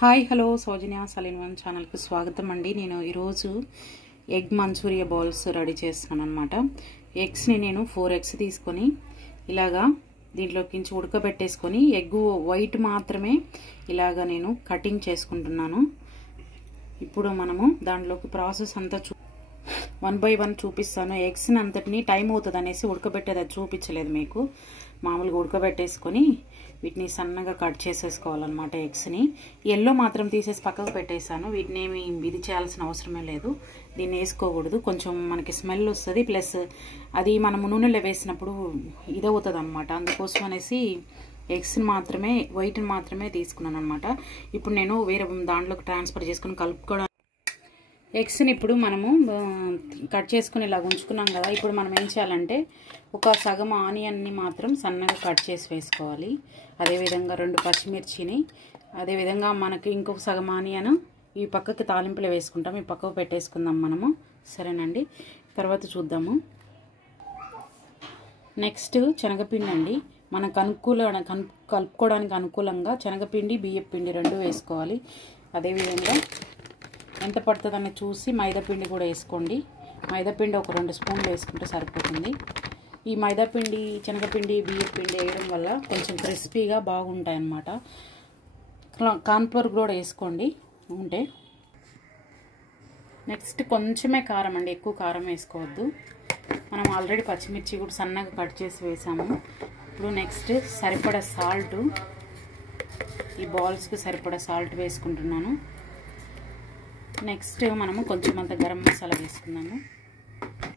Hi hello సౌజన్య సలీన్ one ఛానల్కి స్వాగతం అండి. నేను ఈరోజు ఎగ్ మంచూరియా బాల్స్ రెడీ చేస్తున్నాను అనమాట. ఎగ్స్ని నేను 4 ఎగ్స్ తీసుకొని ఇలాగా దీంట్లోకి ఉడకబెట్టేసుకొని ఎగ్ వైట్ మాత్రమే ఇలాగా నేను కటింగ్ చేసుకుంటున్నాను. ఇప్పుడు మనము దాంట్లోకి ప్రాసెస్ అంతా 1 by 1 చూపిస్తాను. ఎగ్స్ని అంతటినీ టైం అవుతుంది అనేసి ఉడకబెట్టేది అది చూపించలేదు మీకు. మామూలుగా ఉడకబెట్టేసుకొని వీటిని సన్నగా కట్ చేసేసుకోవాలన్నమాట. ఎగ్స్ని ఎల్లో మాత్రం తీసేసి పక్కకు పెట్టేసాను. వీటిని ఏమి ఇది చేయాల్సిన అవసరమే లేదు. దీన్ని వేసుకోకూడదు, కొంచెం మనకి స్మెల్ వస్తుంది. ప్లస్ అది మనము నూనెలో వేసినప్పుడు ఇదవుతుంది అనమాట. అందుకోసం అనేసి ఎగ్స్ని మాత్రమే వైట్ని మాత్రమే తీసుకున్నాను అనమాట. ఇప్పుడు నేను వేరే దాంట్లోకి ట్రాన్స్ఫర్ చేసుకుని కలుపుకోవడానికి ఎగ్స్ని ఇప్పుడు మనము కట్ చేసుకుని ఇలా ఉంచుకున్నాం కదా. ఇప్పుడు మనం ఏం చేయాలంటే ఒక సగం ఆనియన్ని మాత్రం సన్నగా కట్ చేసి వేసుకోవాలి. అదేవిధంగా 2 పచ్చిమిర్చిని, అదేవిధంగా మనకి ఇంకొక సగం ఆనియన్ ఈ పక్కకి తాలింపులు వేసుకుంటాం. ఈ పక్కకు పెట్టేసుకుందాం మనము. సరేనండి, తర్వాత చూద్దాము. నెక్స్ట్ శనగపిండి అండి. మనకు కలుపుకోవడానికి అనుకూలంగా శనగపిండి బియ్యపిండి 2 వేసుకోవాలి. అదేవిధంగా ఎంత పడుతుందని చూసి మైదాపిండి కూడా వేసుకోండి. మైదాపిండి ఒక 2 స్పూన్లు వేసుకుంటే సరిపోతుంది. ఈ మైదాపిండి, శనగపిండి, బియ్యపిండి వేయడం వల్ల కొంచెం క్రిస్పీగా బాగుంటాయి అన్నమాట. కార్న్ఫ్లోర్ కూడా వేసుకోండి ఉంటే. నెక్స్ట్ కొంచెమే కారం అండి, ఎక్కువ కారం వేసుకోవద్దు. మనం ఆల్రెడీ పచ్చిమిర్చి కూడా సన్నగా కట్ చేసి వేసాము. ఇప్పుడు నెక్స్ట్ సరిపడా సాల్ట్, ఈ బాల్స్కి సరిపడా సాల్ట్ వేసుకుంటున్నాను. నెక్స్ట్ మనము కొంచెం అంత గరం మసాలా వేసుకున్నాము.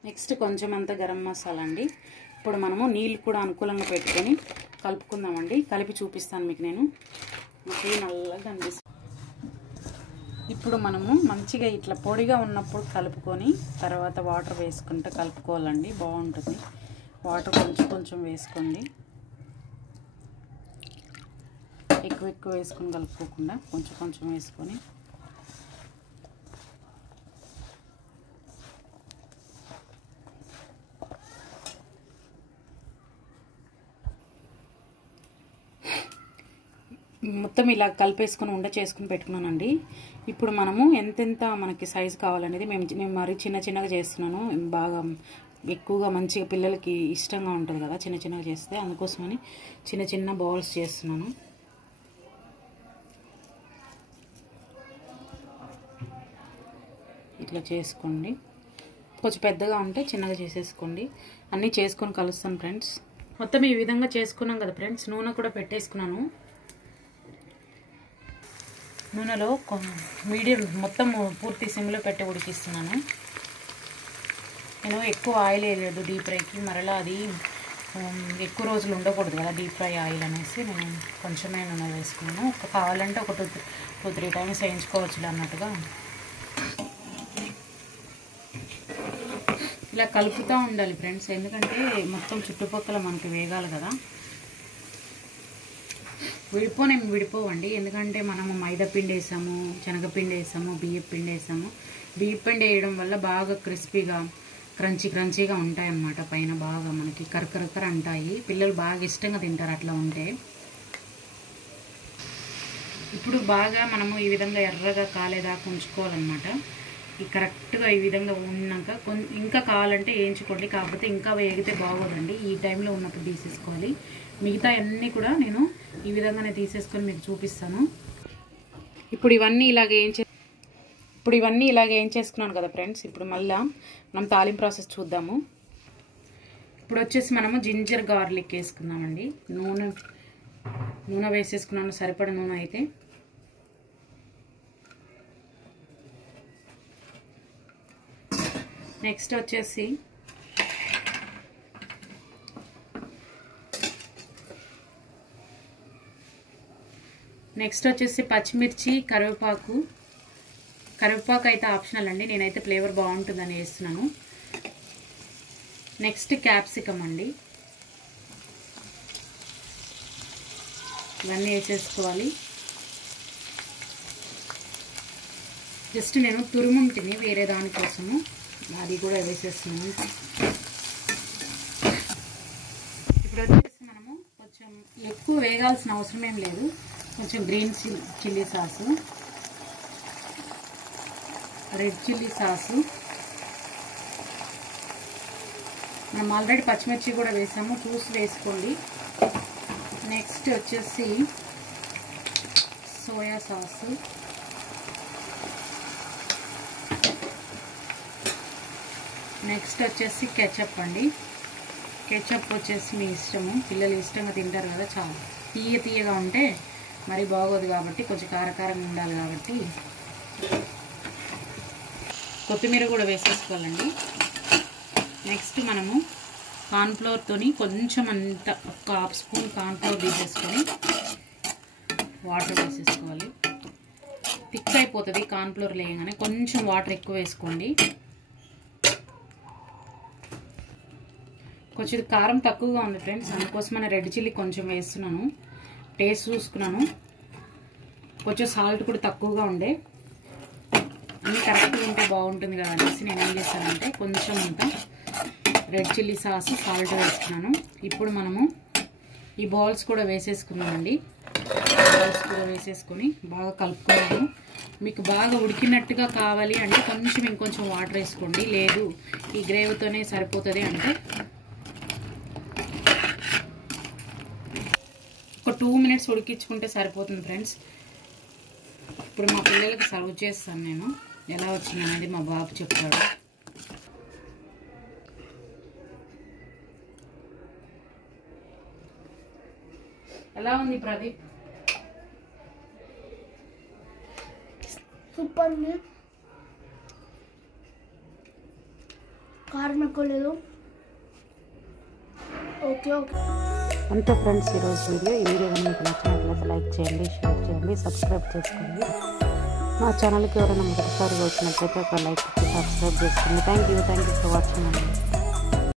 నెక్స్ట్ కొంచెం అంత గరం మసాలా అండి. ఇప్పుడు మనము నీళ్ళు కూడా అనుకూలంగా పెట్టుకొని కలుపుకుందామండి. కలిపి చూపిస్తాను మీకు నేను. నల్లగా అనిపిస్తుంది. ఇప్పుడు మనము మంచిగా ఇట్లా పొడిగా ఉన్నప్పుడు కలుపుకొని తర్వాత వాటర్ వేసుకుంటే కలుపుకోవాలండి, బాగుంటుంది. వాటర్ కొంచెం వేసుకోండి, ఎక్కువ వేసుకొని కలుపుకోకుండా కొంచెం వేసుకొని మొత్తం ఇలా కలిపేసుకొని ఉండ చేసుకుని పెట్టుకున్నానండి. ఇప్పుడు మనము ఎంతెంత మనకి సైజు కావాలనేది నేను మరీ చిన్నగా చేస్తున్నాను. బాగా ఎక్కువగా మంచిగా పిల్లలకి ఇష్టంగా ఉంటుంది కదా చిన్నగా చేస్తే, అందుకోసమని చిన్న బౌల్స్ చేస్తున్నాను. ఇట్లా చేసుకోండి. కొంచెం పెద్దగా ఉంటే చిన్నగా చేసేసుకోండి. అన్నీ చేసుకొని కలుస్తాను ఫ్రెండ్స్. మొత్తం ఈ విధంగా చేసుకున్నాం కదా ఫ్రెండ్స్. నూనె కూడా పెట్టేసుకున్నాను. నూనెలో మీడియం మొత్తం పూర్తి సిమ్లో పెట్టి ఉడికిస్తున్నాను. నేను ఎక్కువ ఆయిల్ వేయలేదు డీప్ ఫ్రైకి, మరలా అది ఎక్కువ రోజులు ఉండకూడదు కదా డీప్ ఫ్రై ఆయిల్ అనేసి నేను కొంచెమే నూనె వేసుకున్నాను. కావాలంటే ఒక 2-3 టైమ్స్ వేయించుకోవచ్చు అన్నట్టుగా. ఇలా కలుపుతూ ఉండాలి ఫ్రెండ్స్, ఎందుకంటే మొత్తం చుట్టుపక్కల మనకి వేగాలి కదా. విడిపోవండి, ఎందుకంటే మనము మైదాపిండి వేసాము, శనగపిండి వేసాము, బియ్యపిండి వేసాము. బియ్యపిండి వేయడం వల్ల బాగా క్రిస్పీగా క్రంచీగా ఉంటాయి అన్నమాట. పైన బాగా మనకి కరకర అంటాయి. పిల్లలు బాగా ఇష్టంగా తింటారు అట్లా ఉంటే. ఇప్పుడు బాగా మనము ఈ విధంగా ఎర్రగా కాలేదాకా ఉంచుకోవాలన్నమాట. ఈ కరెక్ట్గా ఈ విధంగా ఉన్నాక ఇంకా కావాలంటే వేయించుకోండి, కాకపోతే ఇంకా వేగితే బాగోదండి. ఈ టైంలో ఉన్నప్పుడు తీసేసుకోవాలి. మిగతా అన్నీ కూడా నేను ఈ విధంగానే తీసేసుకొని మీకు చూపిస్తాను. ఇప్పుడు ఇవన్నీ ఇలాగే ఏం చేసుకున్నాను కదా ఫ్రెండ్స్. ఇప్పుడు మళ్ళీ మనం తాలింపు ప్రాసెస్ చూద్దాము. ఇప్పుడు వచ్చేసి మనము జింజర్ గార్లిక్ వేసుకుందామండి. నూనె వేసేసుకున్నాను, సరిపడా నూనె అయితే. నెక్స్ట్ వచ్చేసి పచ్చిమిర్చి, కరివేపాకు అయితే ఆప్షనల్ అండి, నేనైతే ఫ్లేవర్ బాగుంటుందని వేస్తున్నాను. నెక్స్ట్ క్యాప్సికమ్ అండి. ఇవన్నీ వేసేసుకోవాలి. జస్ట్ నేను తురుముంటిని వేరే దానికోసము, అది కూడా వేసేస్తున్నాను. ఇప్పుడు వచ్చేసి మనము కొంచెం ఎక్కువ వేగాల్సిన అవసరం ఏం లేదు. కొంచెం green chilli sauce, red chilli sauce, మనం ఆల్రెడీ పచ్చిమిర్చి కూడా వేసాము, చూసి వేసుకోండి. నెక్స్ట్ వచ్చేసి సోయా సాసు, నెక్స్ట్ వచ్చేసి కెచప్ అండి. కెచప్ వచ్చేసి మీ ఇష్టము, పిల్లలు ఇష్టంగా తింటారు కదా, చాలా తీయగా ఉంటే మరి బాగోదు కాబట్టి కొంచెం కారకారంగా ఉండాలి కాబట్టి కొత్తిమీర కూడా వేసేసుకోవాలండి. నెక్స్ట్ మనము కార్న్ఫ్లోర్తోని కొంచెం అంత ఒక హాఫ్ స్పూన్ కార్న్ఫ్లోర్ తీసేసుకొని వాటర్ వేసేసుకోవాలి. థిక్ అయిపోతుంది కార్న్ఫ్లోర్ లేయగానే, కొంచెం వాటర్ ఎక్కువ వేసుకోండి. కొంచెం కారం తక్కువగా ఉంది ఫ్రెండ్స్, అందుకోసమనే రెడ్ చిల్లీ కొంచెం వేస్తున్నాను. టేస్ట్ చూసుకున్నాను, కొంచెం సాల్ట్ కూడా తక్కువగా ఉండే, అన్నీ కరెక్ట్గా ఉంటే బాగుంటుంది కదా అనేసి నేను ఏం చేశానంటే కొంచెం అంత రెడ్ చిల్లీ సాసు సాల్ట్ వేసుకున్నాను. ఇప్పుడు మనము ఈ బాల్స్ కూడా వేసేసుకున్నామండి. బాల్స్ కూడా వేసేసుకొని బాగా కలుపుకున్నాము. మీకు బాగా ఉడికినట్టుగా కావాలి అంటే కొంచెం ఇంకొంచెం వాటర్ వేసుకోండి, లేదు ఈ గ్రేవీతోనే సరిపోతుంది అంటే ఒక 2 minutes ఉడికించుకుంటే సరిపోతుంది ఫ్రెండ్స్. ఇప్పుడు మా పిల్లలకి సర్వ్ చేస్తాను నేను, ఎలా వచ్చింది అనేది మా బాబు చెప్తాడు. ఎలా ఉంది ప్రదీప్? సూపర్ ఉంది, కారం ఎక్కువ లేదు. ఓకే అంతే ఫ్రెండ్స్ ఈరోజు వీడియో. ఈ వీడియో మీకు నచ్చినట్లయితే లైక్ చేయండి, షేర్ చేయండి, సబ్స్క్రైబ్ చేసుకోండి. మా ఛానల్కి ఎవరైనా మొదటిసారిగా వచ్చినట్లయితే ఒక లైక్ ఇచ్చి సబ్స్క్రైబ్ చేసుకోండి. థ్యాంక్ యూ ఫర్ వాచింగ్ అండి.